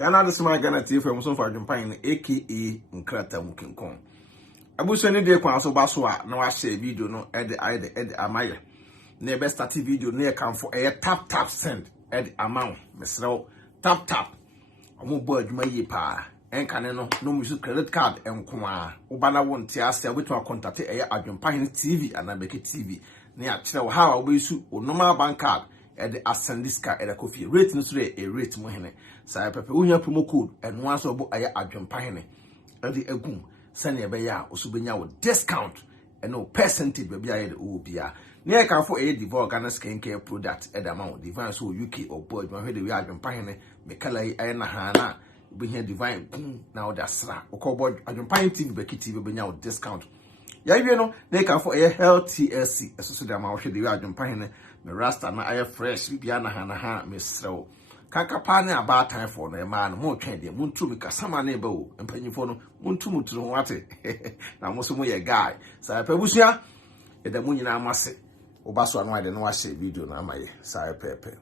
Ghana this my Ghana TV from so for Adwenepahene aka Nkrata Mukinkon. Abuso ne de kwan so baso a na wa share video no ede amaye. Na be start video na e kan for tap send ede amount mesrew tap omo bo adwuma yi pa enkane no musu credit card enko a oba na won ti ase obeto contact Adwenepahene TV anabeke TV na ya kire wo ha obesu normal bank card ede asendiska ede kofi rate no so e rate mo hene sai pepe wo hia promo code eno aso bo Adwenepahene ede agum sane be ya osubenya wo discount eno percentage be bia ye o bia na e kan for divorce Ghana skincare product ede amount divine so UK or boy ma hwe de we Adwenepahene me kala yi na ha na be hia divine na o da sra o ko boy Adwenepahene TV be kiti be benya wo discount ya wie no na e kan for health TLC eso de amount hwe de we Adwenepahene me rasta na aye fresh bia na ha me srew kaka pa ne aba time for no ma no mo twen de muntu mi kasama na ebe o mpanyifo no muntu muturu wate na mo so mo ye guy sa pe busua e da munyina amase oba so anu ade no wa share video na amaye sa pepe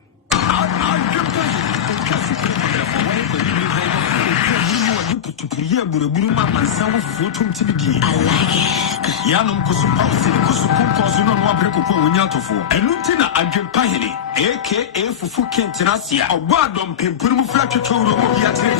Yanum Kusupausi, Kusupos, no Wabreko, Winyatofo, and Lieutenant Adwenepahene, aka Fufu Kentinasia, a wadom Pimpuru Flatter Toro, Yatri.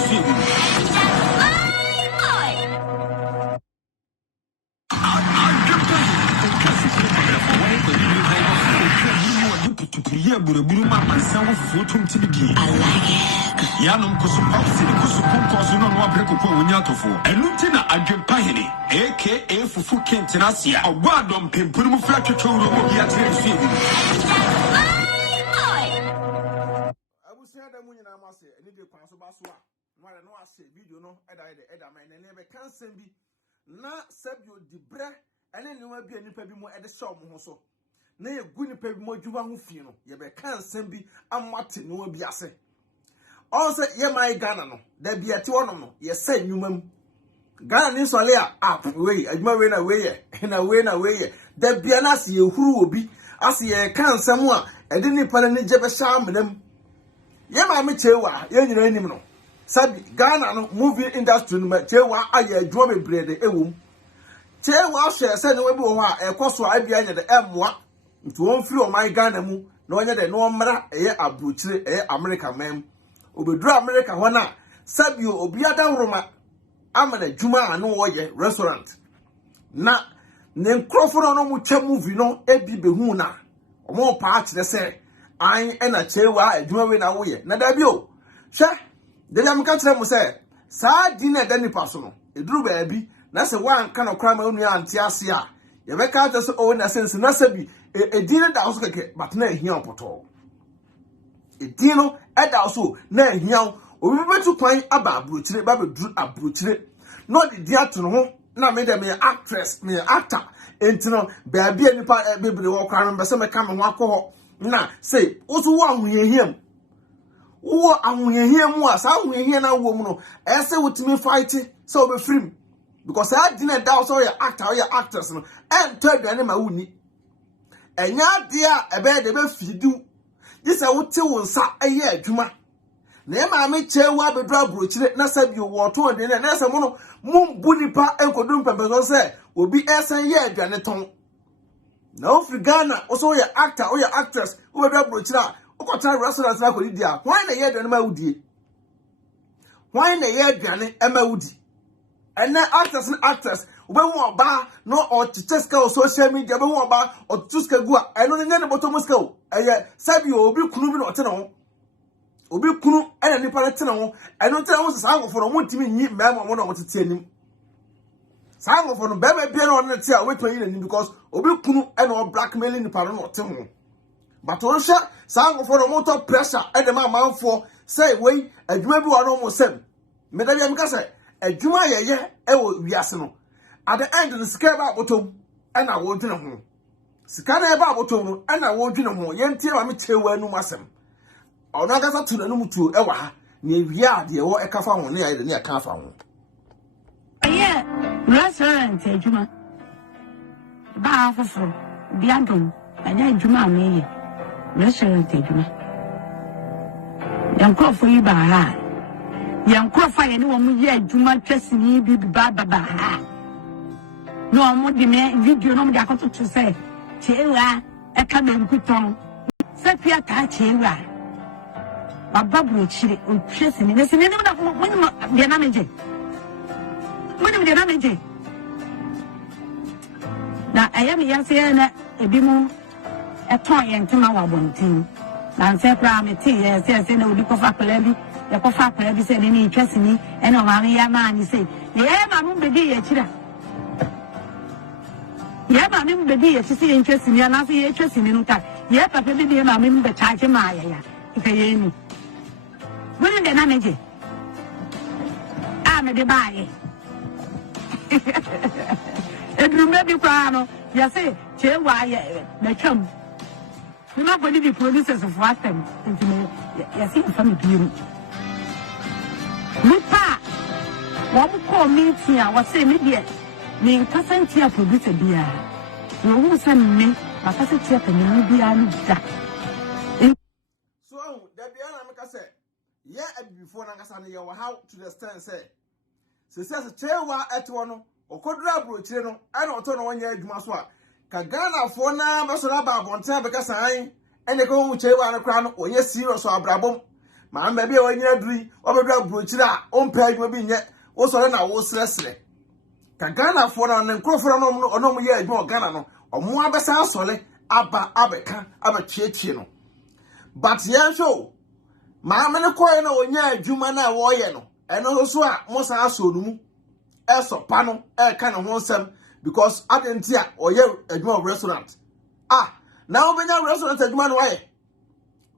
Yanum Kusupausi, Kusupos, no Wabreko, Winyatofo, and Lieutenant Adwenepahene, aka Fufu Kentinasia, a wadom Pimpuru Flatter Toro, Yatri. I was saying that when I must say, and if you pass about so, no, I say video no, Eda, and never can send me. Na Sabio de Bre, and then you will be any baby more at the shop, so. Na ye gu ni pe bi mo dwuma ho fi no ye be kan sem bi amate no bi ase also ye mai Ghana no da bi ate wono no ye say nwumam Ghana ni sole a we adwuma we na we ye da bi na ase ye huru obi ase ye kan sem a ede ni pa ni je be sha amnam ye ma me chewa ye nyina anim no sabi Ghana no movie industry no chewa aye adwuma be brede ewum chewa hwe se ne we bi wo a ekoso abia nya de emwa nti won free o my Ghana mu na onye de no mra eye abrochire America mem obeduru America ho na sabio obiada woroma amana djuma anu wo ye restaurant na ne nkrofo no mu cha movie no ebi behu na omo pa akire se an ena chewa adwuma we na wo ye na da bi o hwe de jam ka kire mu se saa di na da nipa so no eduru ba bi na se wan ka no kra ma unu anti ase a ye be ka to so o na sense na sabi edino da so keke but na ehia opoto edino eda so na ehia obi betu kwan aba abrochire ba beduru abrochire no de dia to no ho na me de me actress me actor entino ba bia nipa bebre wo kwa rembe se me ka me ho akọ na say oso wo ahoyehiam wo ahoyehiam a sa ahoyehia na wo mu no ese wotimi fight so be free because I didn't doubt so your actor or your actress no and third and ma wuni enya dia ebe de be fidu this a wote won sa aye adwuma na e ma me chewa bedra brochire na sabi wo to de na se mo no mumbu nipa enkodum pembezo se obi esen ye aduane ton na ofri Ghana also your actor or your actress who bedra brochire okota restaurant na ko di dia why na ye aduane ma wudie why na ye aduane e ma wudi and then actors we won ba no or chicheska social media we won ba or tuska gua I no nya ne bottom ska eye sabi obi kunu bi no te no obi kunu ene nipa ne te no I no tell us sa ngofo no montimi nyi mema mo no motete anim sa ngofo no be bia no ne te a we twan yin because obi kunu ene o blackmailing nipa no te ho but on sha sa ngofo no moto pressure ene ma manfo say we adwuma bi wa no mo sem medali am ka say adwuma yeye ewo wiase no at the end the sika ba bottom and I won't know. Sikana ba bottom no and I won't know. Yenti na me chewa anu masem. Ona kasa to na mutu ewa ha. Ne wia de wo ekafa ho ne ayi ne aka fa ho. Yeah, restaurant adwuma. Ba afofo bianton anya adwuma me restaurant adwuma. Yankofo yi ba ha. Yankrofa ye no mu ye adwuma twasini bi baba ha no mo de me video no mo de akoto to say chewa e ka be nkuton se pia ta chewa baba bro chire o twasini ne se ne na mo de na meje mo de na meje na ayam yanse na ebi mu eton ye ntema wa bontin na nse pra me ti ye se na odi kofa pele bi ya kofa pele bi se ni twasini e no ma me ya ma ni se ye ma mu bedi ye chira ye ma me bedi ye si ye twasini na se ye twasini no ta ye papa bi ye ma me be charge ma ya ike ye ni woni de na meje a me de ba ye edrume bi kwa no ya se che wa ye na twam we not going to be producers of what them into me. Yes, in family beauty. Lupa, what call me here was say media. Me cousin here producer beer. You who send me, my cousin here can you be on that. So, that the other make us say, yeah, before Nagasani, you how to the stand say. She says a chair at one or could grab with channel and not turn 1 year Jumaswa. Kagana for now, Masona Babonta because I and they go with Chewa and a crown or yes, serious or brabum. My maybe when you're agree, or grab Bruchida, on peg will be yet, also then I was less. Kagana for an Crawford or no year, no Ganano, or more Bassa Sole, Abba Abeka, Abba Chino. But yeah, show. My man acquire no year, Jumana Wayano, and also most are so so panel, kind of want some. Because I didn't hear or yeah a restaurant. Now when a restaurant at Juma way.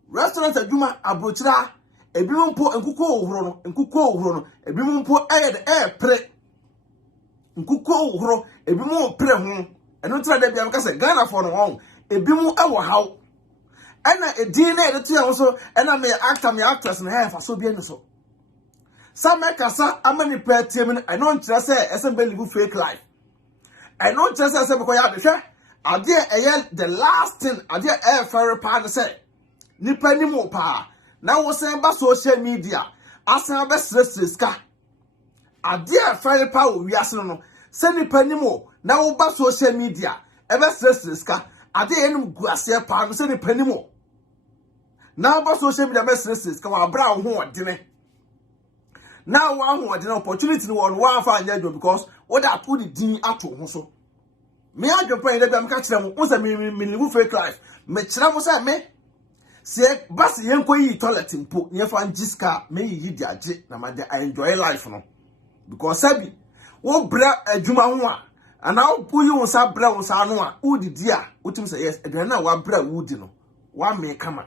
Restaurant at Juma Abutra, a bimpo and cuckoo rono, a bimpo air pre. Cuckoo ro, a bimo pre home, and not try to be a Ghana for no home, a bimo our how. And a DNA the two also, and I may actors and half a so bien so. Some make us a many prayer team, and don't just say as a belly fake life. I don't just say because I be sure. I dear the last thing I dear air fairy partner say. Nipa ni mo pa. Now was saying about social media. As I best riska. I dear fairy power we are no. Send nipa ni mo. Now about social media. Ever stress riska. I dear any grassy partner send nipa ni mo. Now about social media best riska. Wa brown one dinner. Now one who had an opportunity to one find your because what I put it in at home so. Me I don't pray that I'm catching them once I mean fake life. Me chamo say me say bas yenko yi toilet impo ye fan jiska me yi di age na ma I enjoy life no because sabi wo bra adwuma ho a ana wo pu yi wonsa bra wonsa no a wo didi a wotim say yes adwan na wa bra wo di no wa me kama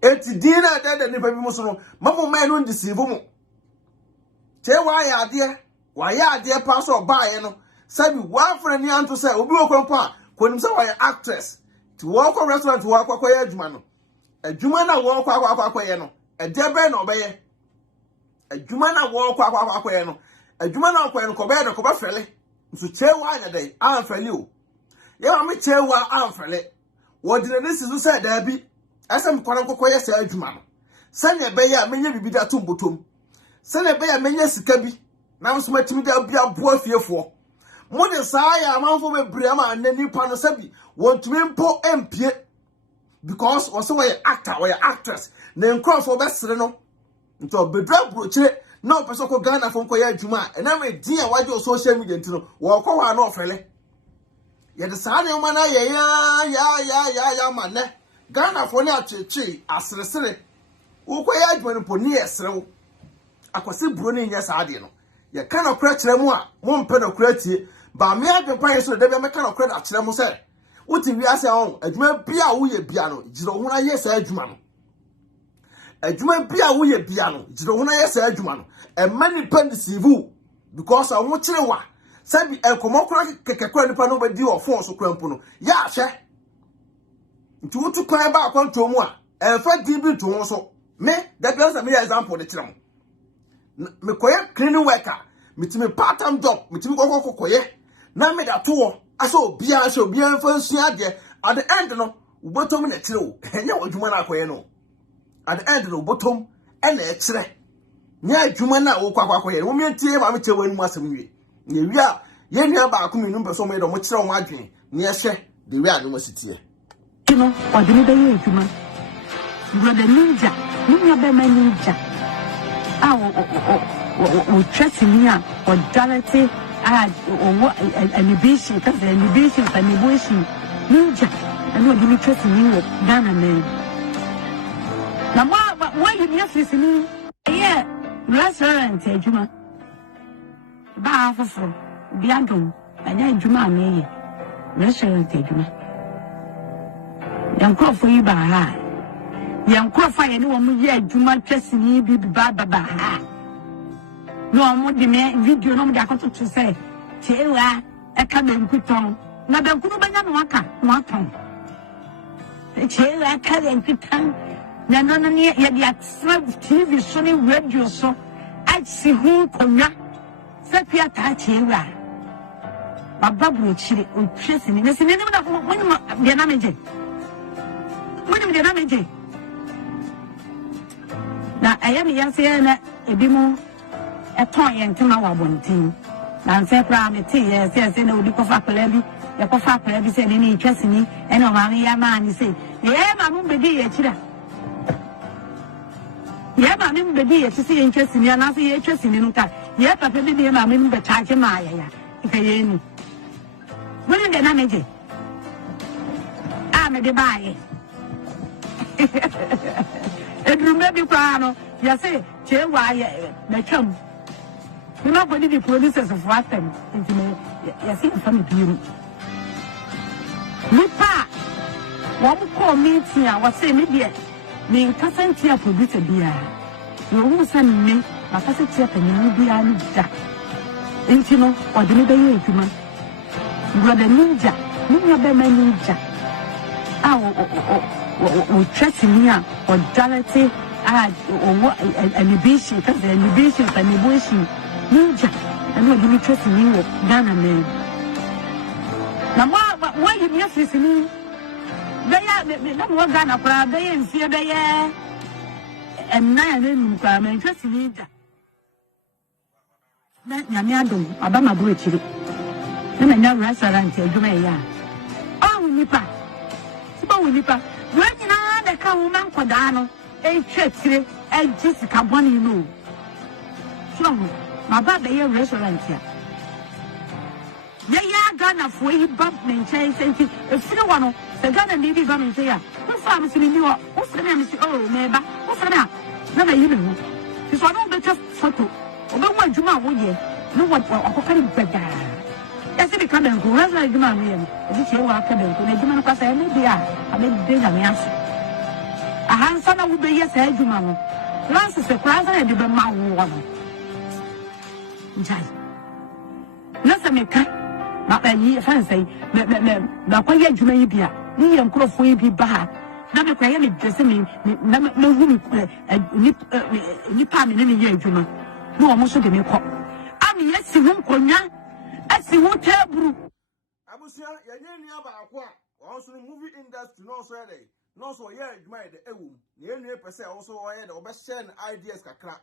eti dina da nipa bi mo so no mamo man no deceive mo che wa ya ade pa so ba ye no sabi wa friend ni anto say obi okwampo a konim say wa actress ti wo kwa restaurant wo akwa ye adwuma no adwuma na wo kwa ye no edebe na obeye adwuma na wo kwa ye no adwuma na kwa ye no ko be de ko ba frele nso che wa anya dai an frele o ye ma me che wa an frele wo de ne sisu say da bi asem kwara kokoye say adwuma no sanya be ya menye bibida tumbotom sanya be ya menye sika bi na nso matimi da bia boa fiefo mo de saa ya amanfo be briama anani pa no sabi wontumi mpo empie because also we actor we actress na nkrofo be sere no nto bedra brochire na opeso ko Ghana fo nkoya adwuma e na me dia waje social media ntino wo ko wa na ofele ye de saa ne ma na ye ya ma ne Ghana fo ne acheche asresere wo koya adwuma no po ni esere wo akwase buro ne nya saa de no ye kana kura kire mu a mo mpe na kura tie ba me Adwenepahene so de be me kana kura da kire mu se wuti wi ase on adwuma bia wo ye bia no jiro ho na ye saa adwuma no adwuma bia wo ye bia no jiro ho na ye saa adwuma no e mani pendisivu because a wo kire wa sabi enkomo kura keke kura nipa no be di o phone so kura mpo no ya hwe nti wutu kwan ba akwanto mu a enfa di bi to ho so me that be say me example de kire mu me koye cleaning worker mitimi part time job mitimi kokokoye na me da to aso bia fa sua de at the end no ubotom na kire o enye odwuma na koye no at the end no ubotom e na kire nya adwuma na wo kwakwa ye wo mentie ma me chewa ni mu asem wie na wi a ye nua ba ko minum person me do mo kire wo adwen na ye hye de wi a no masitie no odini be ye adwuma brother ninja nua be ma ninja o trust me a o dalati o elevation cuz elevation ninja and odini trust me wo Ghana man na why you need to see yeah restaurant adwuma ba afofo biadom anya adwuma me restaurant adwuma yankofo yi ba ha yankofo ye ne wo mu ye adwuma twasini bi ba ha no mo de me video no mo de akoto to say chewa e ka benku ton na benku no banya no aka no aton chewa ka benku ton na no ye de TV so ni radio so I see who konya Secr chewa baba bro chire o twesi ni nese ni na mo de na meje mo de na meje na ayami yanse na ebimo eton ye ntema wa bontin na nse pra me ti ye se na odi kofa pele bi ye kofa pele bi se ni twesi ni e no ma ya ma ni se ye ma mo bedi ye chira ye ma me bedi ye se ye twesi ni na se ye twesi ni no ka ye papa bi ye ma me be charge ma ya ke ye ni mo de na meje me de bae edrume bi kwa no ya se chewa ye na twam you know when the producers of what them into me ya se family biru nipa wo ko meeting a wo se me de me nkasantia producer bia yo hu san me akasantia panyin bia ni da enti no ode me be ye adwuma brother ninja be ma ninja o trust me a o dalati o elevation cuz elevation ninja and we give trust me wo Ghana man na why you need to see me na mo Ghana pra be ye nsie be ye na nim kwa me trust me da na nyame adom abama bro chiri na nya restaurant adwuma ya nipa when na the ka woman koda no e twetire e jisika boni no so my baba ye restaurant ya Ghana for yi bab me nchen senti e firi wano se Ghana ni bi ba me nchen ya wo fa me sini ni wo firi me si oh me ba wo firi na me yi me ho ti so no be just photo o be wa adwuma wo ye no what akokari bega yes be come and go restaurant adwuma me ye e ti wa ka ben ko na adwuma no kwasa e bi a abe de na me aso ahansa na wo be ye sa adwuma no lance se kwasa na de be ma wo no njai nasa me ka ba yi fan sai ba kwa ye adwuma yi bia ni ye nkrofo yi bi ba ha na me kwa ye me dress me na me hu ni pa me ni ye adwuma no mo so de me ko ami yesi hu nkonya asi hu teburu abusia yenye ni aba akwa won so movie industry no so dey no so ye adwuma de ewum na enu pese also oye de obe share ideas kakra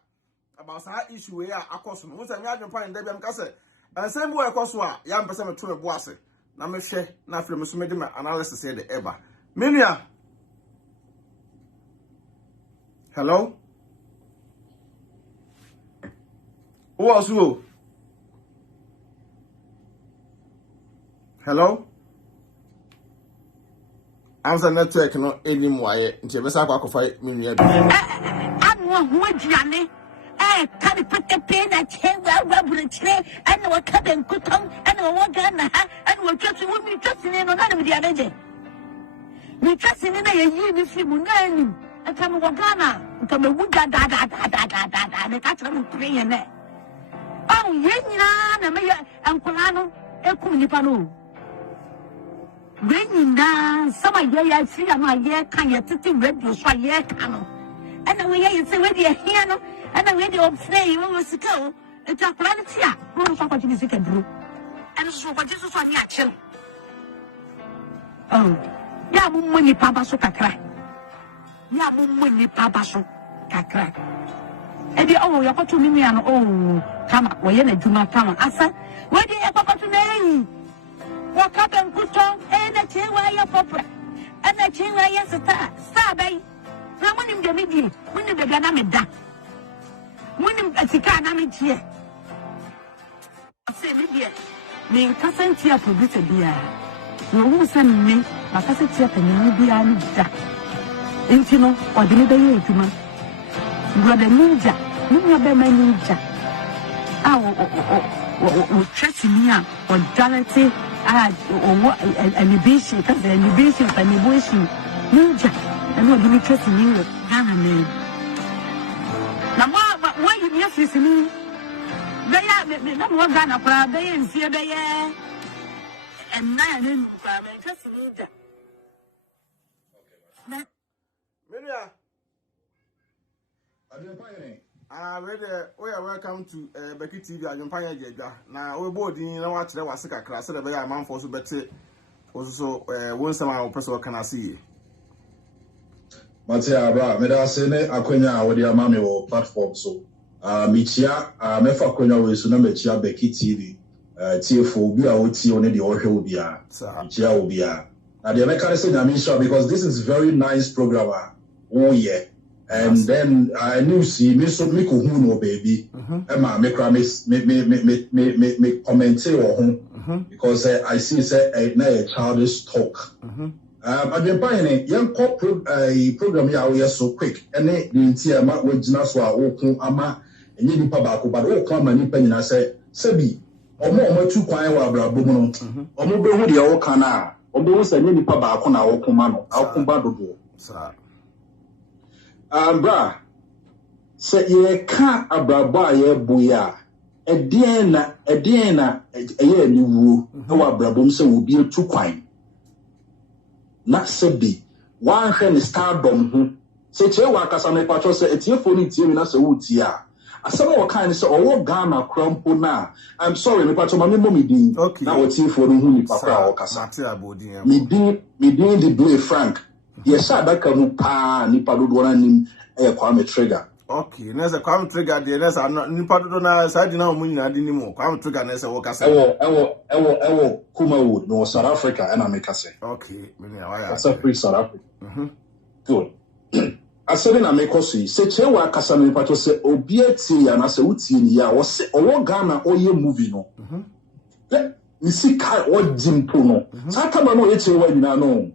about that issue we are akoso no say me Adwenepahene da biam ka say ansem bo ekoso a ya mpese me to me bo ase na me hwe na afre me so me de me analysis here the eba menia hello who was who hello I'm the network no anymore nti be sa akwa menia bi anwo ho aduane kadi pete pena chewa bruchre and what cabin kutom and what Ghana and what trust you will be trusting in on the abeje. We trust in a year film name and come what Ghana come a wood da the catcher three and there. Oh, Yenina, and Colano, and Kunipano. Bringing down some idea I see on my year can you to radio so year cano. And the way you say where you're here. And the radio play you was to go. It's a planet here. What you can do. And so what Jesus was here. Oh, ya mumuni papa so kakra. Ya mumuni papa so kakra. e dey oh yakoto mi nua no oh kama wo ye na dwuma kama asa we dey yakoto na yi wo ka ben kuton e na chewa ya popra e na chewa ya star bai na munim de midi munim de gana me da munim atika na me tie ase me die me kasanti a producer bia no wu san me kasanti a panyi bia ni da enti no odi me be ye adwuma brother ninja ninja be my ninja o trust me o guarantee o elevation cuz elevation ninja and no give trust me Ghana me na mo you me free me be na mo Ghana pra be ye nsie be ye and na ne nu kwa me trust me da na Media Adwenepahene. We are welcome to Becky TV Adwenepahene Jeja. Na we board in na wa kire wa se kakra se da be ya manfo so bete so won sama wo person kan ase. Matia bra, me da se ne akwanya a wo de ama me wo platform so. Michia mefa akwanya we so na mechia Becky TV. TFO bi a wo ti one de wo hwe obi a. Michia obi a. Na de make can say na me sure because this is very nice program. Oh yeah. And then I knew see me so me ko hu no baby. Emma me kra me comment or home because I see say na a childish talk. Adwenepahene young program ya we so quick and the ntia ma we gina so a okun ama enye nipa ba ko but okun ama nipa nyina say sebi omo tu kwan wa abrabo mu no omo be hu de o kan na omo be hu say enye nipa ba ko na okun ma no okun ba dodo Sir. Bra, say ye can't abraba ye buya. Ediana, ye ni wu. No abrabum se will be a 2 quine. Not sebi. One hen stardom. Say Chewa Casane Pacho say it's your phone team as a wootia. As some more kind say or Ghana crumpo na. I'm sorry, me pacho mami mommy din. Okay. Now it's here for the papa or casa. Me din the blue Frank. Yes, I back a pa nipa do one nim Kwame trigger. Okay, there's a Kwame trigger there. There's a nipa do na side na omu na di nimo. Kwame trigger na se wo kasa. Ewo Kumawood no South Africa and America say. Okay, me na why. That's a free South Africa. Good. I said in America say chewa kasa me pato say obi eti ya na se uti ni ya wo se owo Ghana oye movie no. Nisika o jimpo no. Satama no eche wa nyina no.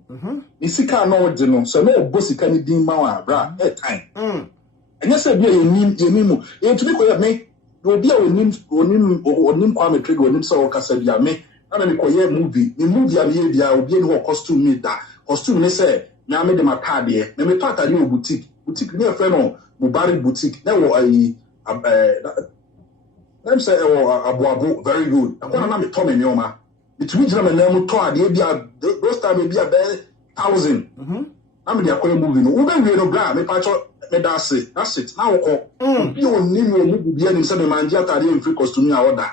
Nisika no o no. So no bosika ni din ma wa bra time. Enya se bia yenimu. E tumi ko ya me obi a onim Kwame trigger onim so kasa bia me. Na me ko ye movie. Ni movie a me bia obi ni ho costume me da. Costume ne se na me de makade. Me patade o boutique. Boutique ni e fe no Mubarak boutique. Na wo let me say, Abu very good. I'm going to name Tommy Nyoma. Between them and them, those time maybe a 1,000. I'm the Aquarium movie. No, we no grab. Me patcho, me that's it. That's it. Now, you need to be in some manja in free costume order.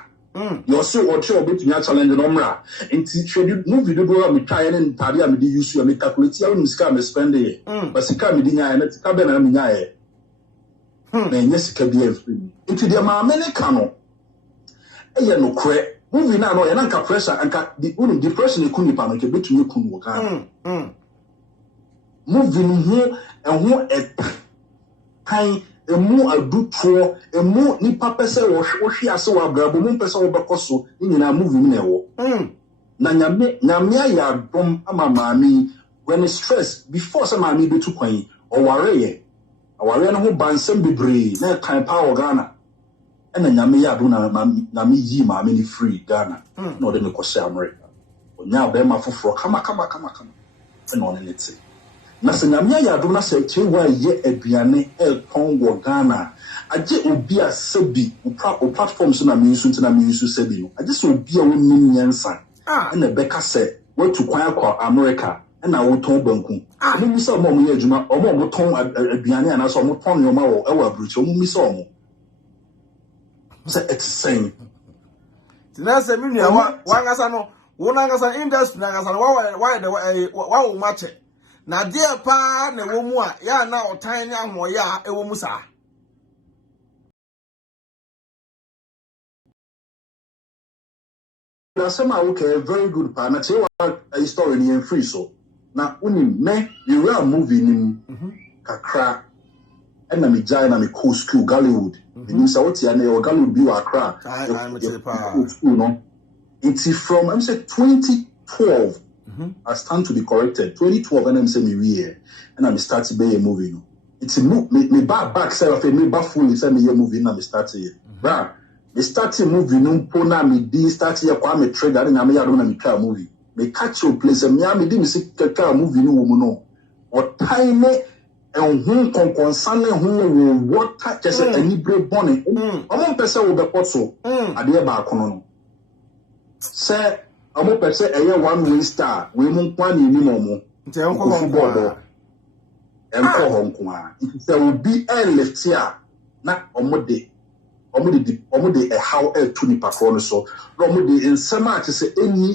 You're so or two bit me challenge no mra. And should movie do go me try and Tadia me use you and calculate your scam me spend it. But Sika me dinya and it's cabin and minae. Yes, can be free. Into the Americano. No cre movie na no ya nanka pressure anka the only depression e kuni pa no ke betumi kunu wo kan movie ho kan emu adutro emu nipa pese wo hwe ase wo abrabo mu pese wo bekoso nyina movie mu na ewo na nyame ya dom ama maami when stress before some maami betu kwan o ware no ho bansem bebre na kan pa wo Ghana and nyame ya do na me yi ma me ni free Ghana no de me ko se America onya be ma foforo kama and on it na se nyame ya do na se chewa ye aduane ton wo Ghana age obi a sebi o platform so na me nsu na me nsu sebi no age so obi a woni nyansa na be ka se watu kwan akwa America na wo ton banku no mi se mo ye adwuma o mo ton aduane ana so mo ton nyoma wo e wa bruche o mi se o mo it's same. Tinasa mimi wangasa no wonangasa industry nangasa why match na dia pa na wo mu a ya na otan ni ahoya e wo mu sa Asema okay, very good pa. Na tell a story ni free so. Na uni me you real movie ni kakra. And na me jai na me cool school Gallywood. Ni sa woti ane o Gallywood bi wa Accra. School no. It's from I'm say 2012. I stand to be corrected. 2012 and I'm say me here. And I'm starting be a movie no. It's a me back side of me back fully say me movie na me start here. Bra. Me start movie no pona me di start here Kwame trigger na me ya do na me try movie. Me catch your place me di me see try movie no wo no. O time and who concern who water just any break bonnet. Omo pese wo be so ade ba kono no. Say omo pese eye one win star we mu kwani ni mo. Nti enko football. Enko honko a. Nti obi left here na omo de a how to ni pakro so no mo de nsema ati se eni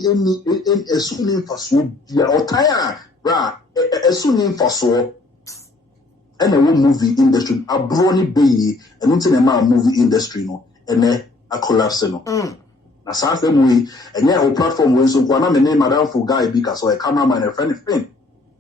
esuni mfaso bia otaya bra esuni mfaso and a movie industry abroni be and until a movie industry no and a collapse no na sa same way and yeah our platform we so kwana me name madam for guy because a cameraman and a friend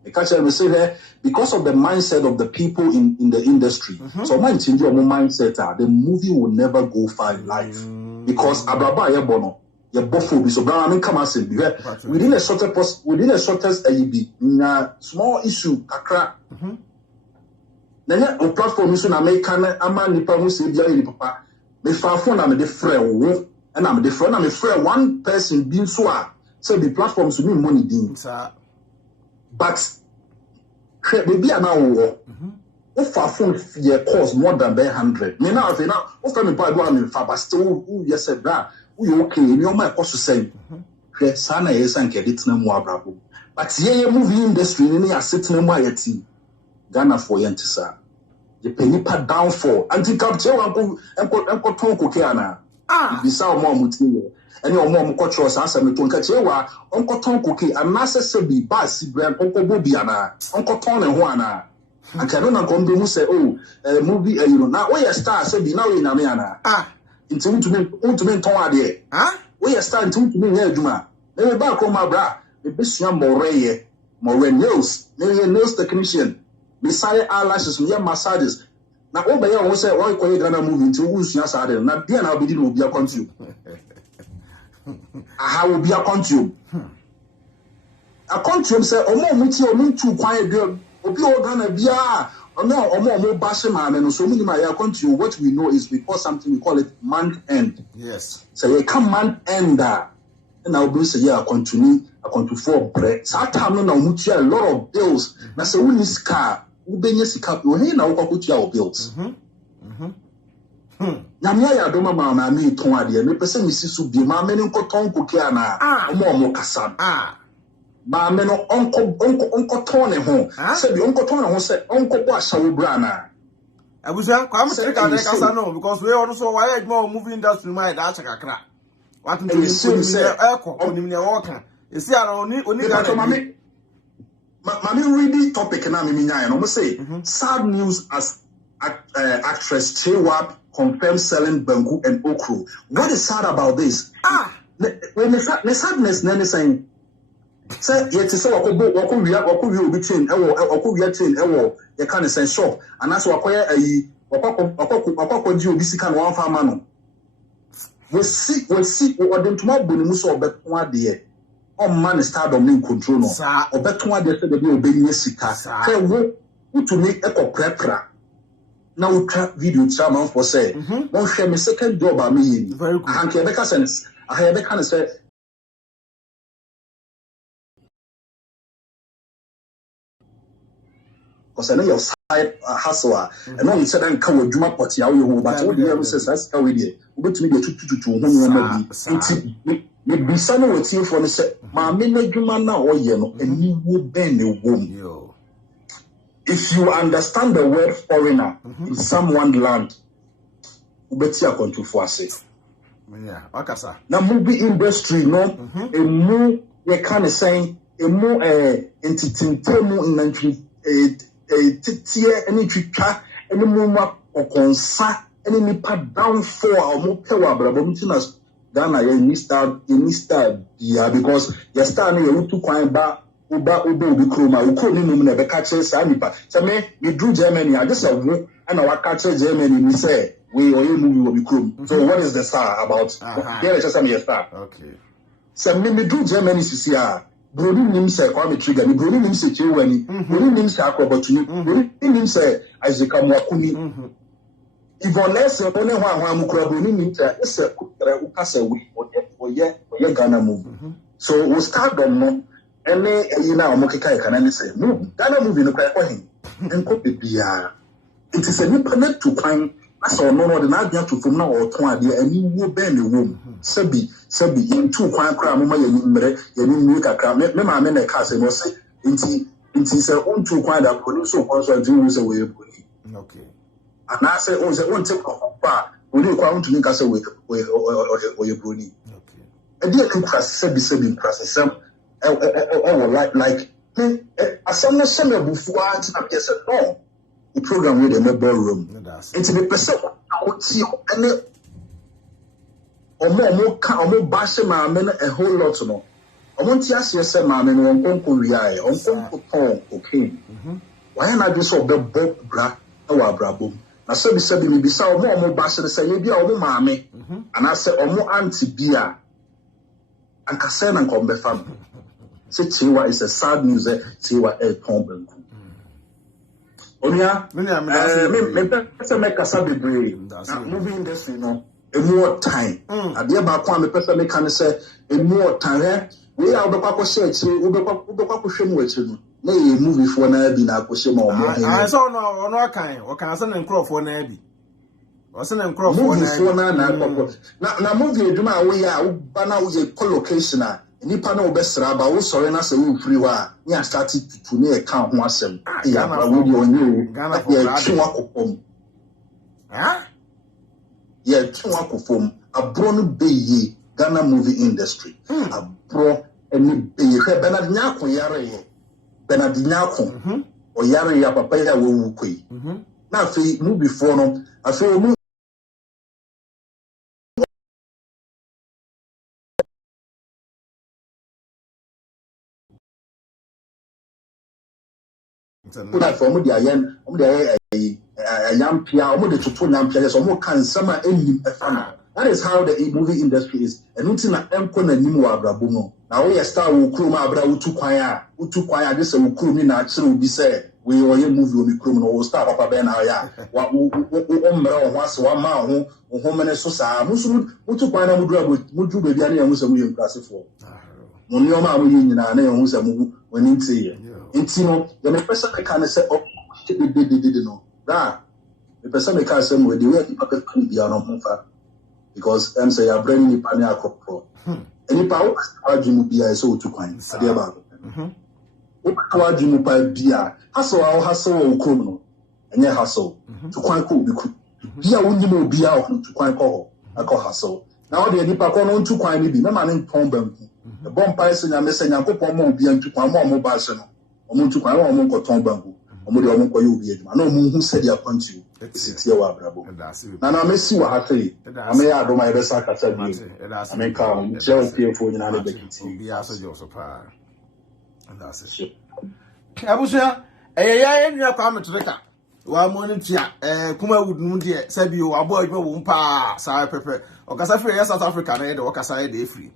because I say there because of the mindset of the people in the industry. So my change your mindset the movie will never go far in life because abraba ye bono ye bofo bi so bra me come as within the shortest AEB na small issue kakra na on platform so na make can ama nipa mu se bia ni papa me fa phone na me de frɛ wo na me de frɛ na me frɛ one person bi so a say the platform so me money din but maybe an hour if our phone cost more than 100 me now say now if me buy do am fa but still who yes said that who okay me o my cost say sana yes and get it na mu abrabo but ye movie industry ni asset na mu ayati Ghana for yentisa the penny pa down for anti capture enko ton koke ana bisa o mo mutie any o mo culture sa asem to nka chewa onko ton koke anase sebi ba si brand onko bobi ana onko ton ne ho ana anka no na kombe mu say movie you know now we star sebi now we na me ana nti untumi ton ade we star nti untumi nya adwuma me ba ko ma bra me besua more nails me nails technician beside eyelashes me massages na obey won say why koye Ghana movie nti unsua sa ade na dia na obedi no obi akontu aha obi akontu akontu say omo muti o ntu kwan de obi o Ghana bia omo ba she ma me no so muni ma ya akontu what we know is because something we call it month end yes so you come month end na obi say ya akontu for bread sa time no na muti a lot of bills na say we need car ubenye sika o he na ukwakutia o bills na me ya doma ma na me ton ade me pese me sisu bi ma me nko ton koki ana omo kasa ma me no onko ton ne ho se bi onko ton ne ho se onko bo ashawo bra na abusa kwa America na kasa no because we ono so why more movie industry my da chakakra what to do say eko onim ne woka esi ara oni Ghana Mami read topic na me nya no say sad news as actress j0b confirms selling bangu and okro. What is sad about this? When the sadness na saying say yet say wako wi obi chain wako wi chain you can say shop and as wakoya wako ji obi sika no one farmer no. We see odentuma bonimu so obetun ade man start on control no obeto ade se be obenye sika say wo to make eco prepra na wo tra video chama for say won share me second job am yi hanke be ka sense I be kan say because I know your side hustle and no say dan ka wadwuma pot ya wo but wo dey am say sika we dey obetumi dey tututu ho no ma bi me bisa no wetin for no say ma me nadwuma na oye no ani wo ben ne wom if you understand the word foreigner in someone land ubeti akontufo ase akasa na movie industry no emu we can say emu entertainment industry titie any twitwa any mu ma okonsa any nipa down for omo pewa brabo mtinas Ghana you start yeah because you start you to kwan ba uba obi kroma ukro ni mu na be ka kire sa nipa se me do Germany I just and I catch Germany me say we oye movie obi krom. So what is the star about? Here is just a star. Okay. Se me do Germany sisi a Brody nim say Kwame trigger ni Brody nim say Chewani Brody nim say Akrobotuni Brody nim say Isaac Mwakuni Even less only one Mukra Brody nim say it's a ukasa we oye Ghana movie. So we start them no any you know Mokeka can say no Ghana movie no kwa him enko bibia it is a nipa net to find that's all no the na dia to from na o ton ade ani wo ben ne wo sabi in two kwan kra mo ma ya nimre ya ni mu kakra me ma me na ka se no se inti se on two kwan da ko so ko so ju se we boni okay ana se on se on te ko pa oni kwa on tumi ka se we boni okay e dia kan kra sabi kra se sam like asam no se me bufu anti na be se no the program with the ballroom. It's the person out here and omo bash ma men a whole lot no. Omo ti ase ma men won konko wiae, on konko ton okay. Why na just so be bob bra na wa brabom. Na so bi mi bisa omo bash ne say bia omo ma me. Ana say omo anti bia. Anka say na nkombe fam. Say Chiwa is a sad news, Chiwa e ton Onya, me make a sabi brave. Moving industry, no, a more time. At the about Kwame person me can say a more time. We are the Papa Shake, Uber Shim with you. Nay, movie for Nabi na Kushima or more. I saw no kind, or can I send them crop for Nabi? Or send them crop for Nabi. Now, movie, do not we are, but now we a collocation. Nipa no besra ba wo sore na se wo free wa ni a start to ne account ho asem ya ba wo di onye Ghana for twa kopom ya twa kopom abro no beye Ghana movie industry abro eni beye he Bernard Nyako yare ye Bernard Nyako o yare ya papa ya wo wu koi na afi movie for no afi o Put from the ayen, a young pia, or the tutu nampia, so more can summer any fan. That is how the movie industry is. And nothing at Emcon and Nimu Abrabuno. Now we are star who crew Abra Utu Kwaya, this will crew me natural be said. We or your movie will be crew or star Papa Ben Aya. What Umbra was 1 mile, or home and Sosa, Musu Kwaya Mudu baby and Musamu classic for. Monioma winning and I know Musamu when it's here. Intino, the person I can say, oh, no. That the person I can say, with the way people can be on because I'm saying, I'm bringing the Pania crop. Any power, Jimu Bia is so to coin. Adiaba. What Jimu Bia, hustle, criminal, and your hustle to quite cool. Bia wouldn't be out to quite call. I call hustle. Now the Nipa on to quite be no man in Pombe. The bomb person I'm missing, I go on be and to Kwame mobile. Omuntu kwa omo ko ton bangu omo de omo ko yo bi eduma na omo hu said ya pantu siti ya wa brabo na mesi wa hafe ame ya do my best aka said me ame ka j0b fo nyina le bekiti bi aso je so pa and that's it abusia ya enua kwa metreka wa mo ni tia Kumawood nu de sabi o abo adwo wo mpa sa pepe o kasa free ya South Africa na ye de o kasa ye de free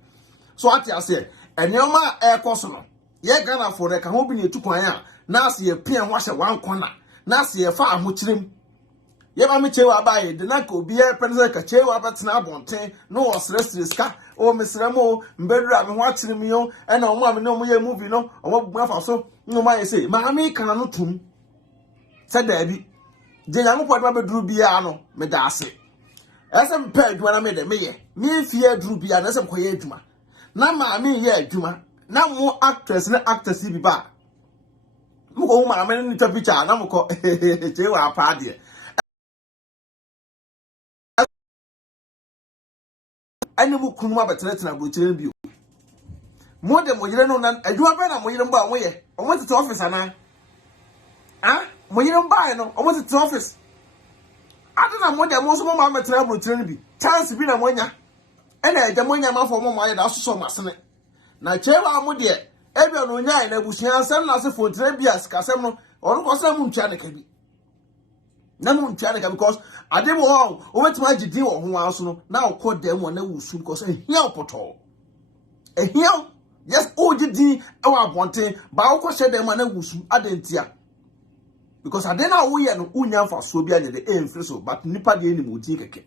so ati ase enyoma ekoso no ye Ghana for the can be near 2 kwan a na se ye pian wa hye 1 corner na se ye fa ahokyerem ye ba me chewa bae de na ko bia pense ka chewa betena abonten no osresreska o mesremo mbedura me ho akyerem yo e na omo ame no mo ye movie no omo bua fa so no ma ye say ma me kana no tum se da bi je nyankopɔ de beduru bia no me da ase esem pe adwuma na me de me ye me fie aduru bia na esem koye adwuma na ma me ye adwuma na mo actress na actors bi ba mo ko ma me ni ta picture na mo ko che wa pa de ani mo kunu ma beteletena brochire bi mo de mo yire no na adwuma ba na mo yire mba mo ye o mo tete office ana mo yire mba no o mo tete office adena mo de mo so mo ma beteletena brochire bi chance bi na mo nya ena edemonya mafo mo maye da so masene na chewa mo de ebe no nya na busia asem na se fontre bias kasem no onu ko se mu ntwa ne ka bi na mu ntwa ne ka because ade wo o betima gidi wo ho aso no na okọ dem wo na wusu because ehia opoto ehia yes o gidi e wa abonten ba okọ hye dem na wusu adentia because ade na wo ye no unya mfa so bia ne de emfiri so but nipa de ni mu ti keke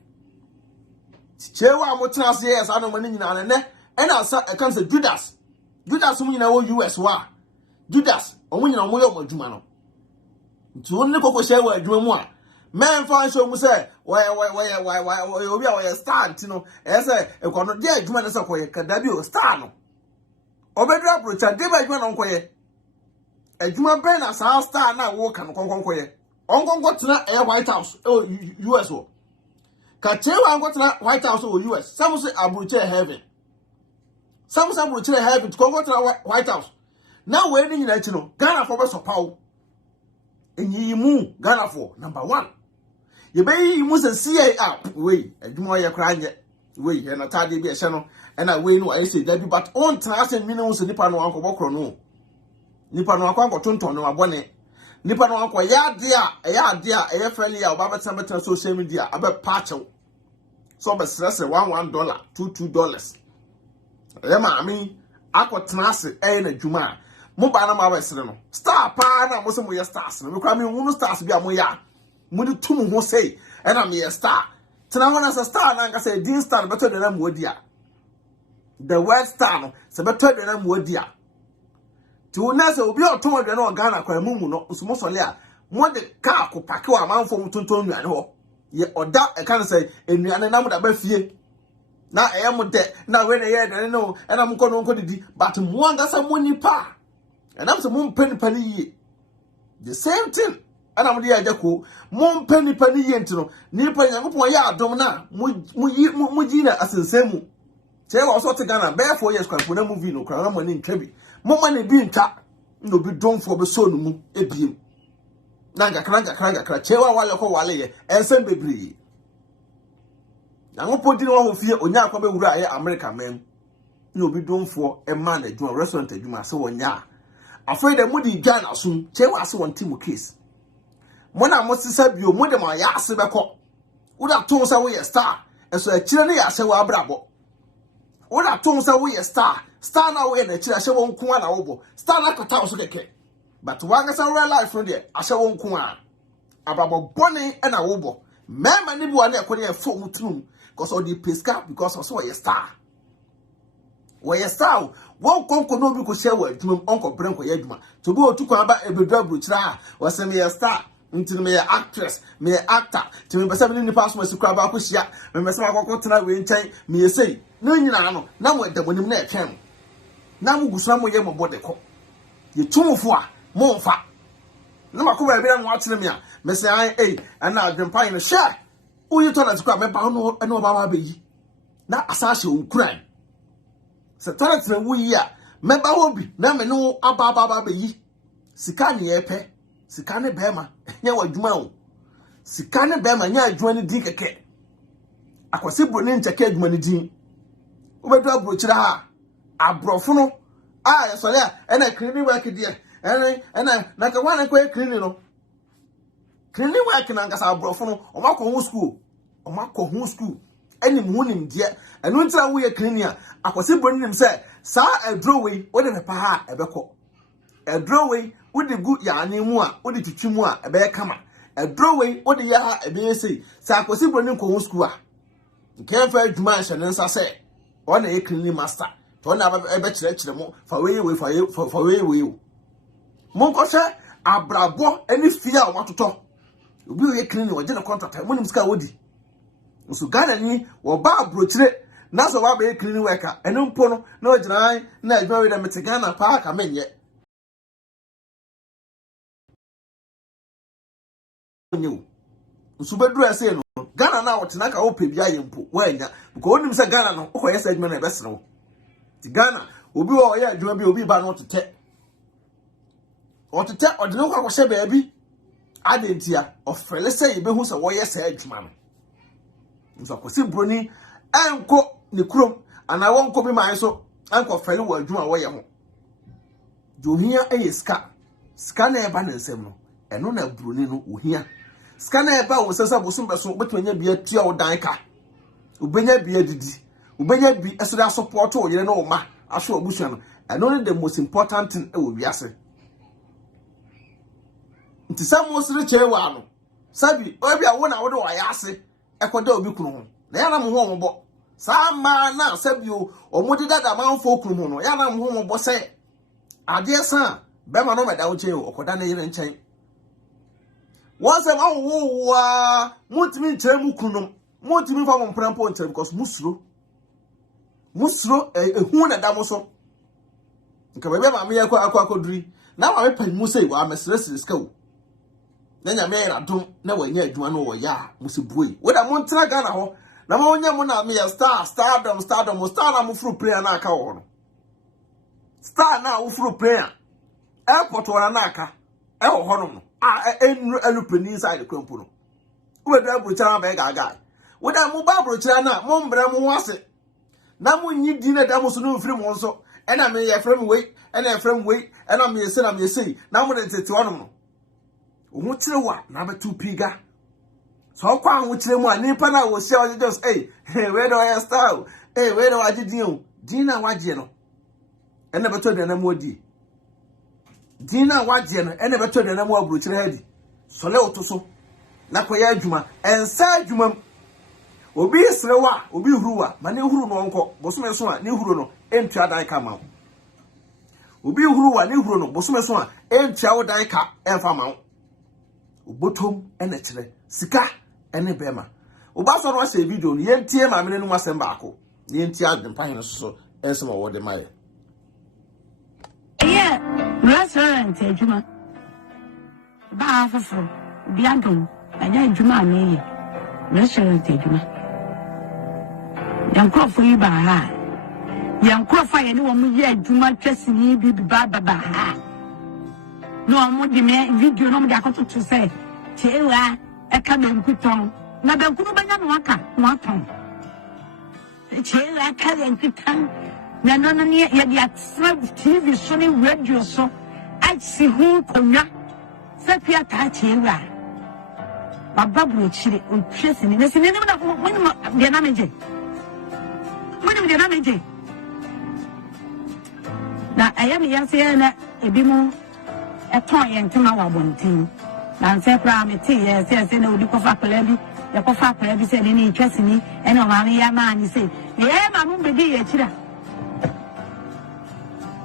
chewa mo tena se yes anu mani nyina ne ena sa e kan se Judas mu nyina wo US wa Judas omu nyina mo ye mo adwuma no nti won ne kokko hye wa adwuma mu a men fa so mu se why obi a we star ntino e se e kono de adwuma ne se koye kada bi o star no obedra approach de ba adwuma no koye adwuma be na sa star na wo kan konkon koye onkonko tena e White House US wo ka chewa onkonko tena White House o US some say abroach heaven some abroach heaven konkonko tena White House now we ni nyina chi no Ghana for be so paw enyi mu Ghana for number 1 ye be yi mu se CIA we adwuma ye kra nye we ye na tade bi e hye no e na we no ayi se da bi but on tena se mi no so nipa no ankobokro no nipa no akwa tonton no abone nipa no akwa ya ade a e friendly a oba betan social media abe patcho so be stress $1 $2 e ma mi akwa tenase e na dwuma mo ba na ma ba sere no star pa na mo se mo ye stars no me kwa mi hunu stars bi a mo ya mo di tum ho sei e na me ye star tena ho na se star na nka se din star beto de na mo dia the word star no se beto de na mo dia tu na se obi oton de na o Ghana kwa mu no nsumo sole a mo de ka ko pake wa manfo mu tonton nuane ho ye oda e kan se enuane na mo da ba fie na e mo de na we na ye de no e na mo ko no ko didi but mo anga sa mo nipa e na so mo mpani yi the same thing ana mo de ajako mo mpani yi ntino nipa Nyankopon ya adom na mo ji na asensemu che wa so te Ghana be 4 years kwa na movie no kwa mo ni ntwabi mo ma ne bi nta no bi domfo be so no mu ebiem na ngakra chewa wale ko wale ye ensem bebri Nyankopon di no ho fie onya akwa be wura aye America men no bi domfo e ma na adwuma restaurant adwuma se wonya afei de mo di Ghana sum chewa se won timo case mo na mo sisa bio mo de ma ya ase be ko wo da ton sa wo ye star eso a kire ne ya se wa abrabo wo da ton sa wo ye star na wo ye na kire ahye won ko na wo bo star na kata wo so keke but wanga sa real life no de ahye won ko a ababo bone e na wo bo mema ni bi wa na ekode e fo mutum because of the pesca because of so ye star wo ye star won konko no bi ko share wa adwuma onko brenko ye adwuma to bi otu kwa ba ebedu abrochira a wo se me ye star until me actress me actor to me besa me ni pass mo sikwa ba ko hia me besa akoko tena we nchen me sei no nyina no na mo da monim na etwen na mo gusua mo ye mo bode ko ye tumfo a mo mfa na makọ ba bia no atene me a me say ai ana Adwenepahene hye uyi to na sikwa me ba no ene oba ba yi na asahye onkuran se tara tene wuyi a me ba hobi na me no aba yi sika ne epe sika ne bema nya wadwuma o sika ne bema nya adwuma ne din keke akwase bro ne ncheke adwuma ne din obedu abrochira ha abrofo no a sole a ena cleaning work dia ena na ka wana ko cleaning no cleaning work na ngasa abrofo no o makọ hu school eni mu nim dia enu ntira wo ye cleaning a akwase bro nim se sa adrowei wo de pepa ha ebekọ adrowei udi gu ya ani mu a udi twitwi mu a ebe kama adrowei udi ya ha ebe sei sa akwasi broni ko hu school a nke fa adwuma hye ne nsa se o na e cleaning master to na ebe kire mo fa we mo ko se abrabo eni fia o matoto obi o ye cleaning o je na contract mo nim ska wodi nso Ghana ni wo ba abrochire na so ba be cleaning worker eni mpo no na o gina na adwuma we da mete Ghana pa ka menye new usubedru ase no Ghana na wotena ka ope bia yempo wanya because onim se Ghana no okoye se adwuma na ebesere wo ti Ghana obi wo ye adwuma bi obi ba no otete odene kwa kwose baabi adentia ofrele se yebehu se wo ye se adwuma no nso kwose broni enko ne krom ana won ko bi man so anko fele wo adwuma wo ye ho johia eyeska ska na eba na nsem no eno na broni no ohia ska na eba wo sesa bosum beso betwanya bia tia wo dan ka ubenya bia didi ubenya bi esida support wo yere no wo ma aso abusu no eno ne the most important thing e wo biase nti samo sire chewa no sabi obi a wo na wo de wa yase ekoda obi kunu ho na yana mo ho ombo sama na sabi o omudi dada manfo kunu ho no yana mo ho ombo se ade san be ma no meda wo che o okoda na yire nchen won se ma wo wa mutimi nche mu kunu mutimi fa mo mprampo nche because musuro ehu na da mo so nka bebe ma me yakwa na ma me pan mu sei wa mesresre ska wo na nya me na dum na wanya adwuma no wo ya musibui wo da mo ntra ga na ho na ma onya mo na me ya stardom star na mo furu prayer na aka wo no star na wo furu prayer airport wona na aka e ho ho no enu alupeni inside kwampu no wo da bro chara ba ga wo da mo ba bro chara na mo mbra mo wase na mo nyi di na da mo so no firi mo nso e na me ya frame wei e na frame wei e na me yesi na mo de tete wono no omo kire wa na ba tu piga so kwa anwo kire mu ani pa na wo sia o just where do I start where do I didin dina waje no ene beto de na mu odi dina waje no ene beto de na mu aburo kire hadi so le otoso na koya adwuma ensa adwuma obi srewa obi huruwa ma ne huru no nko bosome so a ne huru no entua dan ka ma obi huruwa ne huru no bosome so a entua wo dan ka enfa ma obotom ene kire sika ene bema oba so no se video no yentie ma me no asem ba ako yentie Adwenepahene so ensem wo de maye restaurant adwuma ba afofo biadom anya adwuma me restaurant adwuma yankrofo yi ba ha yankrofo ye ne wo mu ye adwuma twasini bi ba ha no mo di me video no mo de akoto to say chewa eka benkuton na benkunu banya no aka no aton chewa eka benkuton na no ye di atsra TV so ne radio so achi hu konya sapia ta chewa baba bro chire o twasini na sini ne na mo de na meje na ayami yase na ebimu eton yentema wa bontin na nse pra me ti yese na odi kofa pele bi ya kofa pele bi se ni twasini ene o ma me ya ma ni se ye ma mu bedi ye chira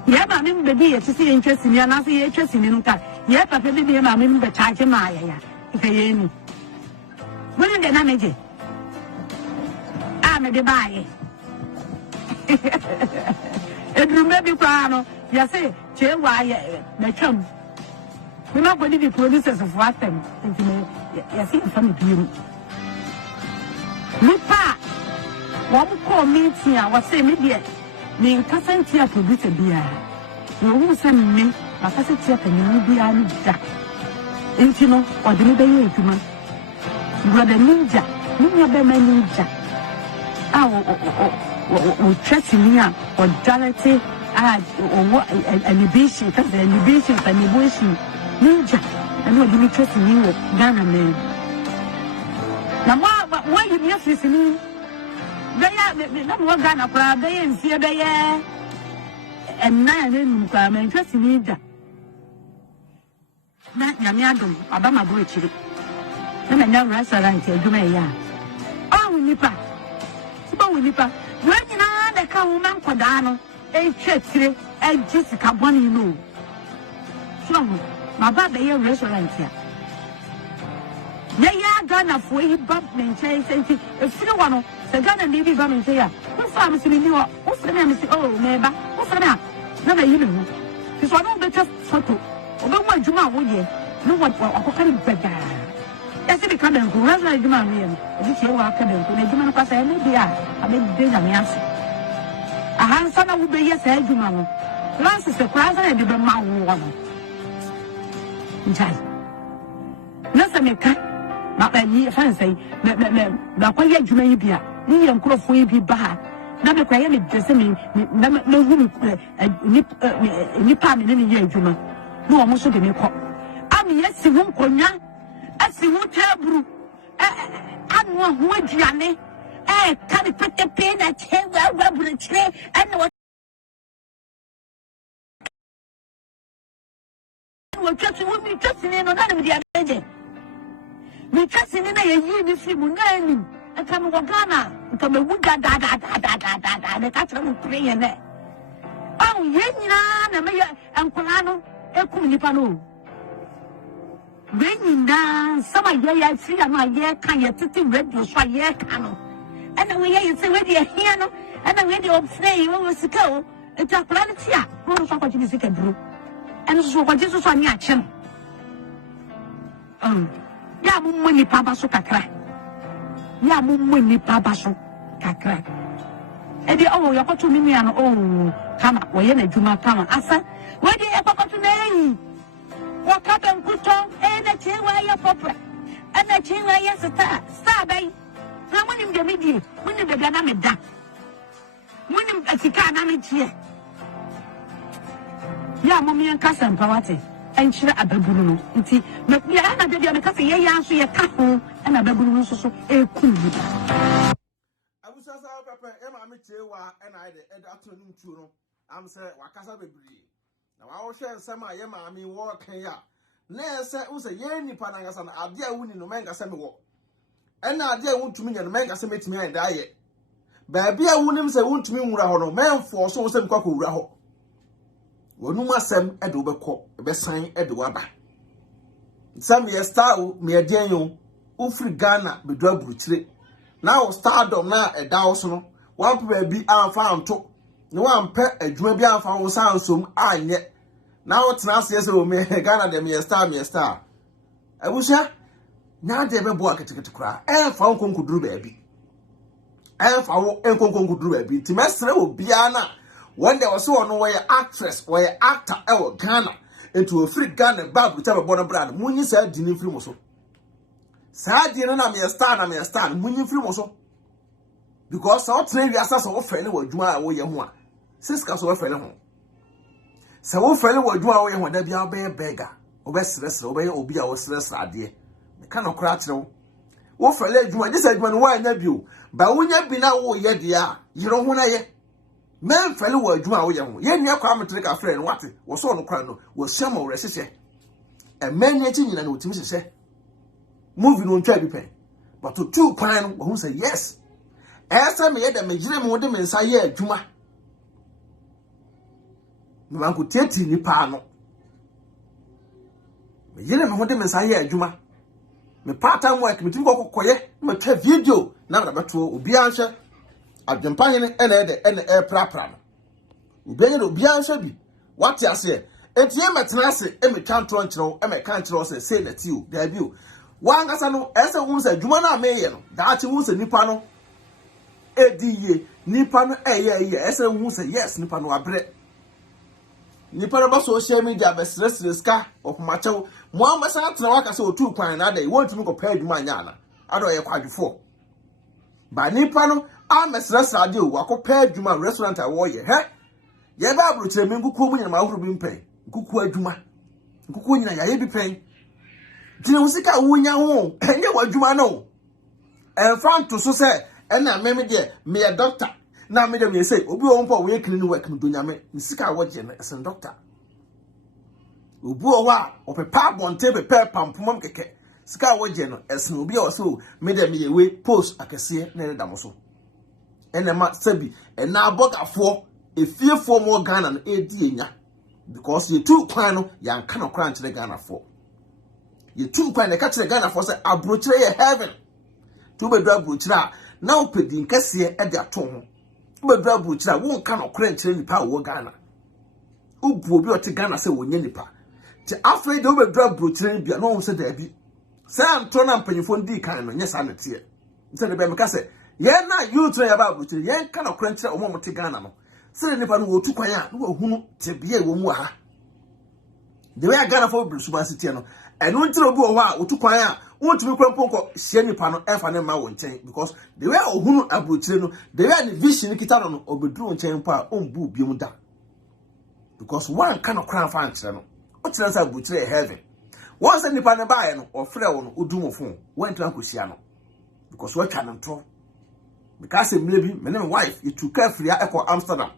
ye ma me bedi ye tisi ye twasini na se ye twasini no ka ye papa bi ye ma me be charge ma ya ife ye ni woni de na meje me de baye edrume bi kwa no ya say chewa ya na twam we na go the producers of what them ya say family bi mi pa wo ko meeting a wo say me de ni kasanti a producer bia wo say me kasanti a panyi bia ni da enti no o de me be ye eduma brother ninja ninja be me ninja o trusting me or directly elevation because the elevation and elevation ninja and what you trust me with Ghana man now why you just listening they not what Ghana for they and see they and nine and trust me that Yamiadum Abama Bridge and I never restaurant do me ya oh nipa Nipa when you know the car woman Kodano, a chetri, a Jessica Bonnie no. So, my baba here restaurant here. Yeah, Ghana for he bumped and chase and if you want the Ghana lady bumming here. Who farms to me? What's the name? Oh, neighbor, what's the name? Never you know. This one of the just photo. Although my Juma would ye, no one for a better. Yes, it come and go. That's like the man here. This year, I come and go. The man pass any day. I make days and answer. A handsome would be yes, I do, mamma. Last is the class and the man woman. Jai. Nothing may cut. Not that ye fancy. The quiet you may be. Near and crow for you be bad. na me kwa ye me dress me na me hu nipa me ne ye adwuma no omo so de me kɔ ami yesi hu nkonya asi hu taburu anu hu aduane kan petepe na chewa brunchre and what just we just in no na me dia beje we just in na ye yi ni fi mu na ni aka me Ghana aka me wu da me ka tro mu pray ne aw ye nyina na me ankola no ekum nipa no Beninda, some idea free and my year can you titi radio so year cano. And we hear you say ready here no, and the radio say you was to go. It's a planet here. What so what you can do? And so what Jesus on your chin. Ya mumuni papa so kakra. Ya mumuni papa so kakra. E di oh you got to me and oh come up we na juma come asa. Where di e papa to nay? Wakata mkuto ena chewa ya popra ana chewa ya star bai na munim de medi munim de na meda munim asika na me tie ya momi en kasa mpawate enchire ababuru no nti me ya na de me kasa ye ya so ye ka ho na ababuru no so ekunu abusasa papa e ma me chewa na ide ato ni ntu no am se wakasa bebiri na wa hwe nsem a ye maami wo kan ya na ese wo se ye nipa na ngasa na ade a wuni no menga se me wo ena ade a wuntumi nya no menga se metimi an da ye ba bia wunim se wuntumi nwura ho no menfo so wo se mkwa ko wura ho wonum asem e de wo bekọ e be san e de waba nsam ye star me ade yo wo firi Ghana be do aburuchire na wo stardom na e da wo so no wan pa bi amfa anto no wan pe adwuma bi amfa wo san som anye na wo tena ase se o me Ghana de me star abusha na de be bo aketekete kura fa wo konkuduru ba bi fa wo konkuduru ba bi ti mesre obia na wanda wo so no wo ye actress wo ye actor e wo Ghana etu ofiri Ghana babu ta be bo no brand munyi sa di ni firi mo so sa di no na me star munyi firi mo so because so tena wi asasa wo fere wo adwuma a wo ye ho a siska so wo fere ho se wo fere wo adwuma wo ye ho da bia be beggar wo be sresre wo be obi a wo sresre ade me ka no kra kire wo fere adwuma dis adwuma no wa nya bio ba wo nya bi na wo ye de a yiro ho na ye men fere wo adwuma wo ye ho ye nia kwa metre ka fere no wate wo so no kra no wo hyema wo resese e men nya chi nyina no otimi sese movie no ntwa bi pen but to two pan no wo say yes esa me ye da me gire me wo de me nsa ye adwuma manku teti ni pa no me yele me hode me sa ye adwuma me part time work me tim ko koye me twa video na na beto obi anhwe Adwenepahene ene prapra no obi anye obi anhwe bi wate ase etie metena ase e me twanto nkyerɛw e me kan kyerɛw se say na ti o da bi o wangasa no ese wu se adwuma na me ye no da achi wu se nipa no ediye nipa no eye ese wu se yes nipa no abre nipa no ba social media be sreska okumachew mo amasa atena waka se otu kwan na da e wontumi ko pa adwuma anya na ado ye kwadwefo ba nipa no amesresra de o akopɛ adwuma restaurant a wo ye ye ba abrochire me nkuku mu nyina ma ahuru bi mpɛ nkuku adwuma nkuku nyina ya ye bi pɛn dine usika wunya ho enye wadwuma no enfranto so se ena meme de me ye doctor na me de me say obi o mpo we clinic work no donyame usika woje no esen doctor obi o wa opepa bonte pepe pampom keke sika woje no esen obi o so me de me ye we post akese na ne damo so enema sabi ena abogafo efiefo mo Ghana no edi enya because ye tu kwan no yan kana kwan kire Ghana fo ye tu kwan ne ka kire Ghana fo say abrochire ye heaven tu be do abrochire na opedi nkase e de ato ho be do abrochire wo nka no kwan kire nipa wo Ghana ubu obi o te Ghana say wonye nipa ti afre de be do abrochire bia no wo say da bi say anto na mpanyefo ndi kan no nyesa na tie nse de be me ka say ye na youth na ya ba abrochire ye nka no kwan kire o mo te Ghana no sere nipa no wotu kwan a no hunu tebie wo mu aha de we Ghana for Bruce City no eno ntire obi wo a wotu kwan a want to be kwampo hye nipa no efa ne ma wo nchen because the way ohunu abrochire no the way the vision kita no obedru nchen pa ombu biom da because one kind of crown fan kire no o tire nsa abrochire heaven once nipa ne bae no ofre wo no odumo fon went to ankosia no because what can ntro because maybe me and my wife you took care free e Amsterdam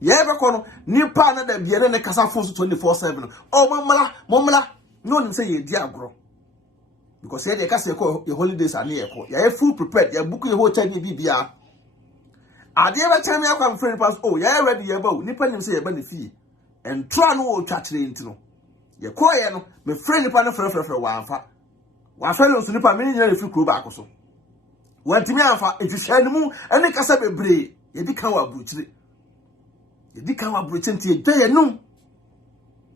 ye be ko no nipa na da bia ne kasa fon 24/7 oh momla no nim say ye di agro because ye dey kasa ko your holidays are near ko ye full prepared ye book your hotel ni bibia ade be time ya kwa friend pass oh ye ready ye ba nipa nim say ye ba ne fee and try no o twa kire ntino ye ko ye no me friend nipa no frefrefre wa anfa wa friend no nipa me nyina le fi kuro ba ko so wantimi anfa etwehwe ne mu ene kasa bebre ye di kan wa bruchire ye di kan wa bruchire ntie ye num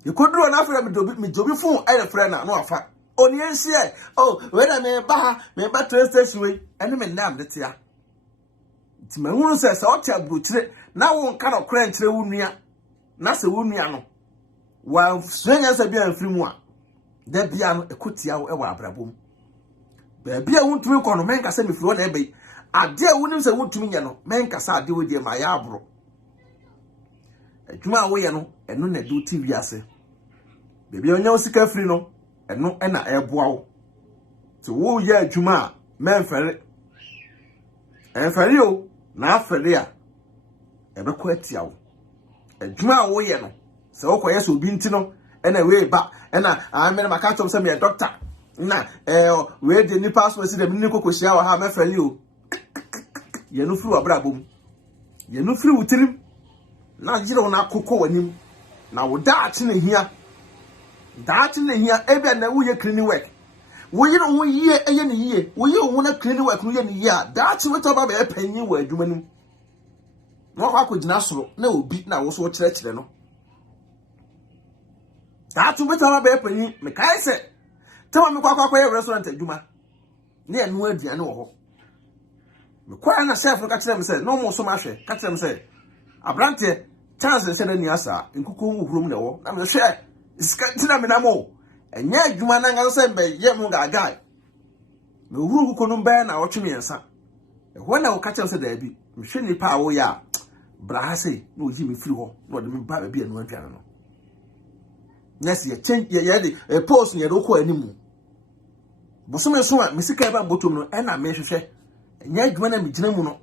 ye koduro na afra me jobi fun aye friend na no afa oni enhie oh when me ba train station we ene me nam de tia ti me hu se o tia bruchire na wo nka no kra nkyere wo nua na se wo nua no wa swenya se bia mfiri mu a da bia no ekotia wo e wa abrabom baby a wuntumi ko no menka se mefiri na ebe ade a wunim se wuntumi nya no menka sa ade wo die ma ya abro adwuma wo ye no eno na do TV ase baby onya osika firi no eno na eboa wo so wo ye adwuma a menfere enfere yo na afere a ebe ko atia wo adwuma wo ye no se wo ko ye so obi nti no ena we ba ena amene maka tom se me doctor na we de ni passport si de ni kokohia wa ha mefali o ye no firi abrabom ye no firi wutirim na jire wona kokko wanim na wo daati na hia ebe na wo ye cleaning work wo ye no yie eye ne yie wo ye wo na cleaning work no ye ne yie a daati weto ba be panyin wa adwuma nim no kwa kogina soro na obi na wo so kire no daati weto ba be panyin me kai se tell me kwa restaurant adwuma na enu aduane wo ho me kwa na chef ka kire me say no mo so ma hwe ka kire me say abrante chance se na ni asa nkuku wuhurum na wo na me hwe iska tina me na mo enye adwuma na nga so mbe ye mu ga guy me wuhuru nkuku no mbe na wo tweme ensa ho na wo ka kire me say da bi me hwe ni pa wo ya bra ha sei na oji me firi ho na o de me ba bi enu aduane no yes ye change ye de post ye do ko animu bosome so a misika e ba botom no e na me hwehwe enya adwuma na me gina mu no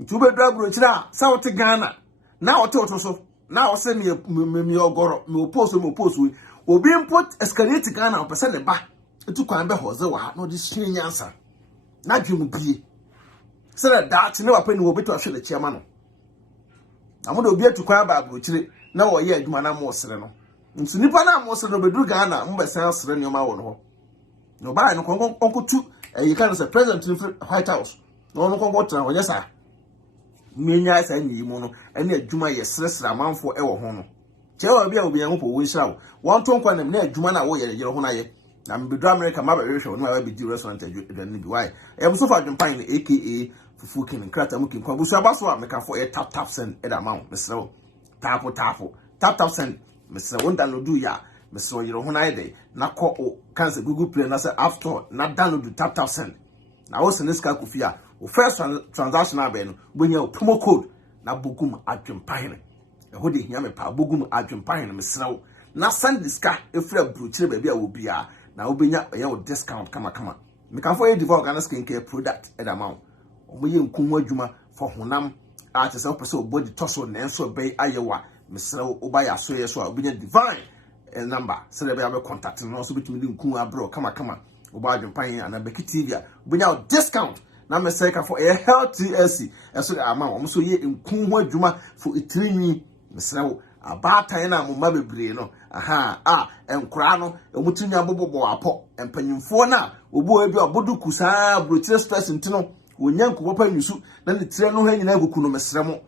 ntu be drabro kira sa wote Ghana na wote so na wo se me ogoro me post we obi import escalate Ghana o pese ne ba etu kwan be hoze wa no de sua nyansa na dwum bie se na dat ne wa pa ni wo beto ahwe le chiama no amodo obi etu kwan ba abro kire na wo ye adwuma na mo sere no nso nipa na mo sere no beduru Ghana mo be san sere ni o ma wo no ho no ba no konkotu you can say president in White House no konko tra wo yesa menya sa nyi mu no ene adwuma ye sere amanfo e wo ho no che wa bia obi an po wo nsira wo won to nkwa na adwuma na wo ye ho na ye na mbedu America ma ba rehwe no wa be di restaurant adwuma bi why e so fa Adwenepahene aka C00king krata mu kin kwa busu abaso a mekafo e tap send e da ma wo mesere tap send mesere won download ya mesere yero ho na ye de na ko o cancel Google Play na say after na download tap send na wo se neska kufia o first transaction abe no bonya o promo code na bogum Adwenepahene e ho de hia me pa bogum Adwenepahene mesere wo na send diska e fra brochire ba bia wo bia na wo benya e o discount kama mekafo e develop Ghana skincare product e da ma wo omoye nkunwa adwuma for honam a te se opese obodi toso na enso be ayewa mesere oba ya so yeso a obenya divine number se de be able contact no so bitumi nkunwa bro kama oba Adwenepahene ana be TV obenya discount na mesere ka for a healthy AC eso ama o so ye nkunwa adwuma for itrinyi mesere abata na mo mabebre no enkura no omutinya bobobo apo empanyimfo na obo ebi obodu kusa brochire stress ntino wonyanko popa nyusu na ne tire no ha nyina guku no mesere mo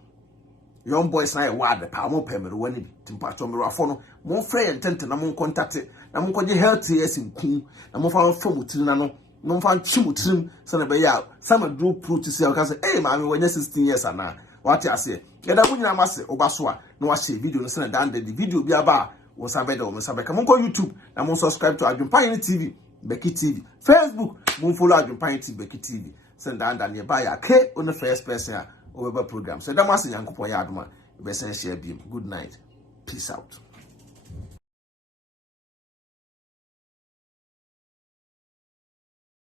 young boys na e wad pa mo pemere wani bi timpato mero afo no mo frɛ yentente na mo contact na mo kwaje health yes nku na mo fa from mutiri na no no fa nchi mutirim se na be ya sama do pro to see ka say eh ma me wanya 16 years ana what ase yeda mo nyina mase obaso a na wa share video no se na dan the video bi aba wo sabe da wo sabe ka mon ko YouTube na mon subscribe to Adwenepahene TV Becky TV Facebook mon follow Adwenepahene TV Becky TV send and nearby ya ke on the first person over program so that was Yankopon ya adoma be sen share bi good night peace out.